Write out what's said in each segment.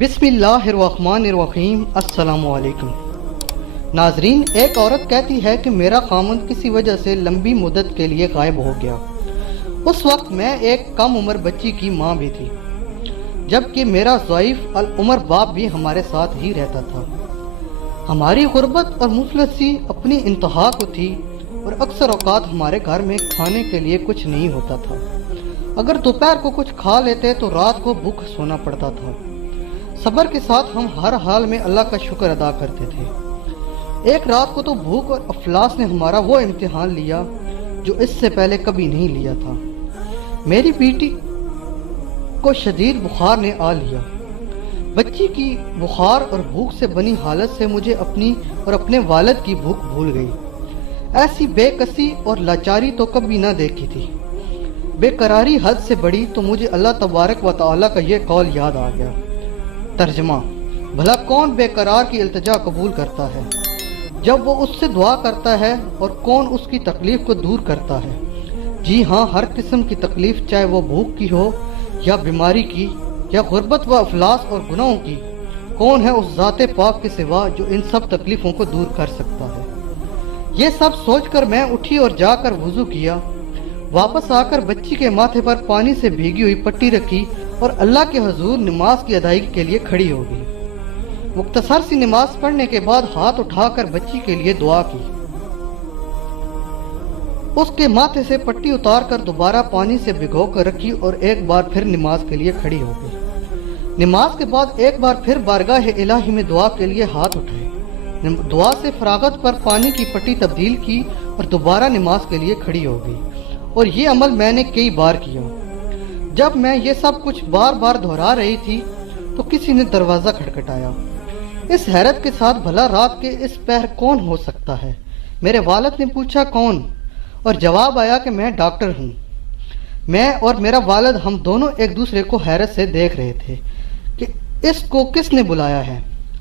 بسم اللہ الرحمن الرحیم۔ السلام علیکم ناظرین، ایک عورت کہتی ہے کہ میرا خامند کسی وجہ سے لمبی مدت کے لیے غائب ہو گیا۔ اس وقت میں ایک کم عمر بچی کی ماں بھی تھی، جبکہ میرا ضعیف العمر باپ بھی ہمارے ساتھ ہی رہتا تھا۔ ہماری غربت اور مفلسی اپنی انتہا کو تھی اور اکثر اوقات ہمارے گھر میں کھانے کے لیے کچھ نہیں ہوتا تھا۔ اگر دوپہر کو کچھ کھا لیتے تو رات کو بھوکا سونا پڑتا تھا۔ صبر کے ساتھ ہم ہر حال میں اللہ کا شکر ادا کرتے تھے۔ ایک رات کو تو بھوک اور افلاس نے ہمارا وہ امتحان لیا جو اس سے پہلے کبھی نہیں لیا تھا۔ میری بیٹی کو شدید بخار نے آ لیا۔ بچی کی بخار اور بھوک سے بنی حالت سے مجھے اپنی اور اپنے والد کی بھوک بھول گئی۔ ایسی بے کسی اور لاچاری تو کبھی نہ دیکھی تھی۔ بے قراری حد سے بڑی تو مجھے اللہ تبارک و تعالیٰ کا یہ قول یاد آ گیا۔ ترجمہ: بھلا کون بے قرار کی التجا قبول کرتا ہے جب وہ اس سے دعا کرتا ہے، اور کون اس کی تکلیف کو دور کرتا ہے؟ جی ہاں، ہر قسم کی تکلیف، چاہے وہ بھوک کی ہو یا بیماری کی یا غربت و افلاس اور گناہوں کی، کون ہے اس ذات پاک کے سوا جو ان سب تکلیفوں کو دور کر سکتا ہے؟ یہ سب سوچ کر میں اٹھی اور جا کر وضو کیا۔ واپس آ کر بچی کے ماتھے پر پانی سے بھیگی ہوئی پٹی رکھی اور اللہ کے حضور نماز کی ادائیگی کے لیے کھڑی ہو گئی۔ مختصر سی نماز پڑھنے کے بعد ہاتھ اٹھا کر بچی کے لیے دعا کی۔ اس کے ماتھے سے پٹی اتار کر دوبارہ پانی سے بھگو کر رکھی اور ایک بار پھر نماز کے لیے کھڑی ہو گئی۔ نماز کے بعد ایک بار پھر بارگاہ الہی میں دعا کے لیے ہاتھ اٹھائے۔ دعا سے فراغت پر پانی کی پٹی تبدیل کی اور دوبارہ نماز کے لیے کھڑی ہو گئی، اور یہ عمل میں نے کئی بار کیا۔ جب میں یہ سب کچھ بار بار دہرا رہی تھی تو کسی نے دروازہ کھٹکھٹایا۔ اس حیرت کے ساتھ، بھلا رات کے اس پہر کون ہو سکتا ہے؟ میرے والد نے پوچھا، کون؟ اور جواب آیا کہ میں ڈاکٹر ہوں۔ میں اور میرا والد ہم دونوں ایک دوسرے کو حیرت سے دیکھ رہے تھے کہ اس کو کس نے بلایا ہے۔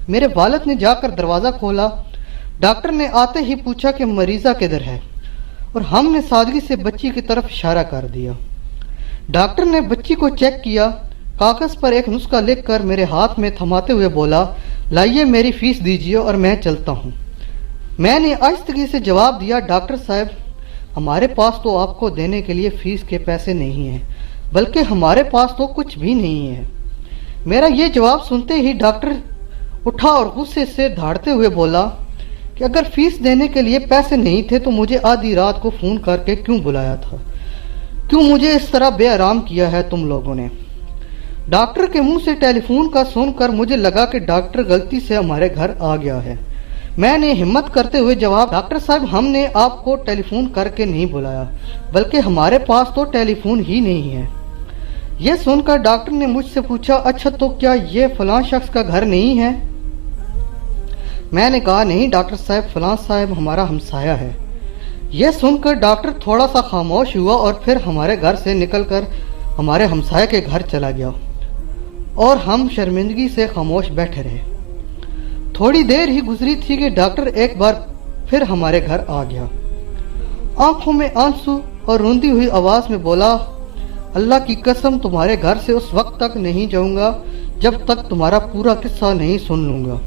میرے والد نے جا کر دروازہ کھولا۔ ڈاکٹر نے آتے ہی پوچھا کہ مریضہ کدھر ہے، اور ہم نے سادگی سے بچی کی طرف اشارہ کر دیا۔ ڈاکٹر نے بچی کو چیک کیا، کاغذ پر ایک نسخہ لکھ کر میرے ہاتھ میں تھماتے ہوئے بولا، لائیے میری فیس دیجیے اور میں چلتا ہوں۔ میں نے آہستگی سے جواب دیا، ڈاکٹر صاحب، ہمارے پاس تو آپ کو دینے کے لیے فیس کے پیسے نہیں ہیں، بلکہ ہمارے پاس تو کچھ بھی نہیں ہے۔ میرا یہ جواب سنتے ہی ڈاکٹر اٹھا اور غصے سے دھاڑتے ہوئے بولا کہ اگر فیس دینے کے لیے پیسے نہیں تھے تو مجھے آدھی رات کو فون کر کے کیوں بلایا تھا؟ کیوں مجھے اس طرح بے آرام کیا ہے تم لوگوں نے؟ ڈاکٹر کے منہ سے ٹیلی فون کا سن کر مجھے لگا کہ ڈاکٹر غلطی سے ہمارے گھر آ گیا ہے۔ میں نے ہمت کرتے ہوئے جواب، ڈاکٹر صاحب، ہم نے آپ کو ٹیلی فون کر کے نہیں بلایا، بلکہ ہمارے پاس تو ٹیلی فون ہی نہیں ہے۔ یہ سن کر ڈاکٹر نے مجھ سے پوچھا، اچھا تو کیا یہ فلاں شخص کا گھر نہیں ہے؟ میں نے کہا، نہیں ڈاکٹر صاحب، فلاں صاحب ہمارا ہمسایہ ہے۔ یہ سن کر ڈاکٹر تھوڑا سا خاموش ہوا اور پھر ہمارے گھر سے نکل کر ہمارے ہمسایہ کے گھر چلا گیا، اور ہم شرمندگی سے خاموش بیٹھے رہے۔ تھوڑی دیر ہی گزری تھی کہ ڈاکٹر ایک بار پھر ہمارے گھر آ گیا۔ آنکھوں میں آنسو اور روندی ہوئی آواز میں بولا، اللہ کی قسم، تمہارے گھر سے اس وقت تک نہیں جاؤں گا جب تک تمہارا پورا قصہ نہیں سن لوں گا۔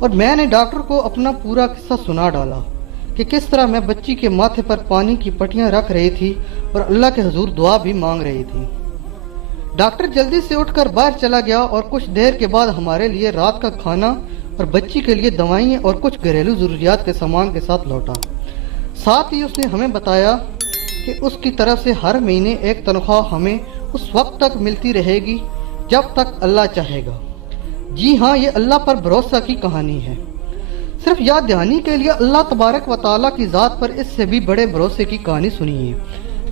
اور میں نے ڈاکٹر کو اپنا پورا قصہ سنا ڈالا کہ کس طرح میں بچی کے ماتھے پر پانی کی پٹیاں رکھ رہی تھی اور اللہ کے حضور دعا بھی مانگ رہی تھی۔ ڈاکٹر جلدی سے اٹھ کر باہر چلا گیا اور کچھ دیر کے بعد ہمارے لیے رات کا کھانا اور بچی کے لیے دوائیں اور کچھ گھریلو ضروریات کے سامان کے ساتھ لوٹا۔ ساتھ ہی اس نے ہمیں بتایا کہ اس کی طرف سے ہر مہینے ایک تنخواہ ہمیں اس وقت تک ملتی رہے گی جب تک اللہ چاہے گا۔ جی ہاں، یہ اللہ پر بھروسہ کی کہانی ہے۔ صرف یاد دہانی کے لیے اللہ تبارک و تعالیٰ کی ذات پر اس سے بھی بڑے بھروسے کی کہانی سنیے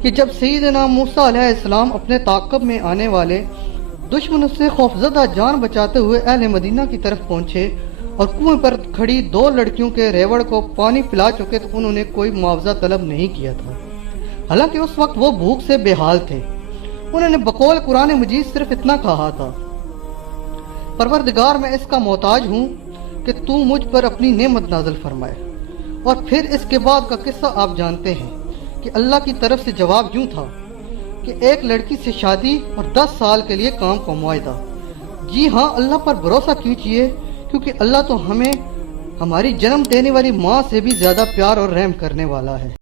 کہ جب سیدنا موسیٰ علیہ السلام اپنے تعاقب میں آنے والے دشمنوں سے خوفزدہ جان بچاتے ہوئے اہل مدینہ کی طرف پہنچے اور کنویں پر کھڑی دو لڑکیوں کے ریوڑ کو پانی پلا چکے تو انہوں نے کوئی معاوضہ طلب نہیں کیا تھا، حالانکہ اس وقت وہ بھوک سے بے حال تھے۔ انہوں نے بقول قرآن مجید صرف اتنا کہا تھا، پروردگار، میں اس کا محتاج ہوں کہ تو مجھ پر اپنی نعمت نازل فرمائے۔ اور پھر اس کے بعد کا قصہ آپ جانتے ہیں کہ اللہ کی طرف سے جواب یوں تھا کہ ایک لڑکی سے شادی اور 10 سال کے لیے کام کا معاہدہ۔ جی ہاں، اللہ پر بھروسہ کیجیے، کیونکہ اللہ تو ہمیں ہماری جنم دینے والی ماں سے بھی زیادہ پیار اور رحم کرنے والا ہے۔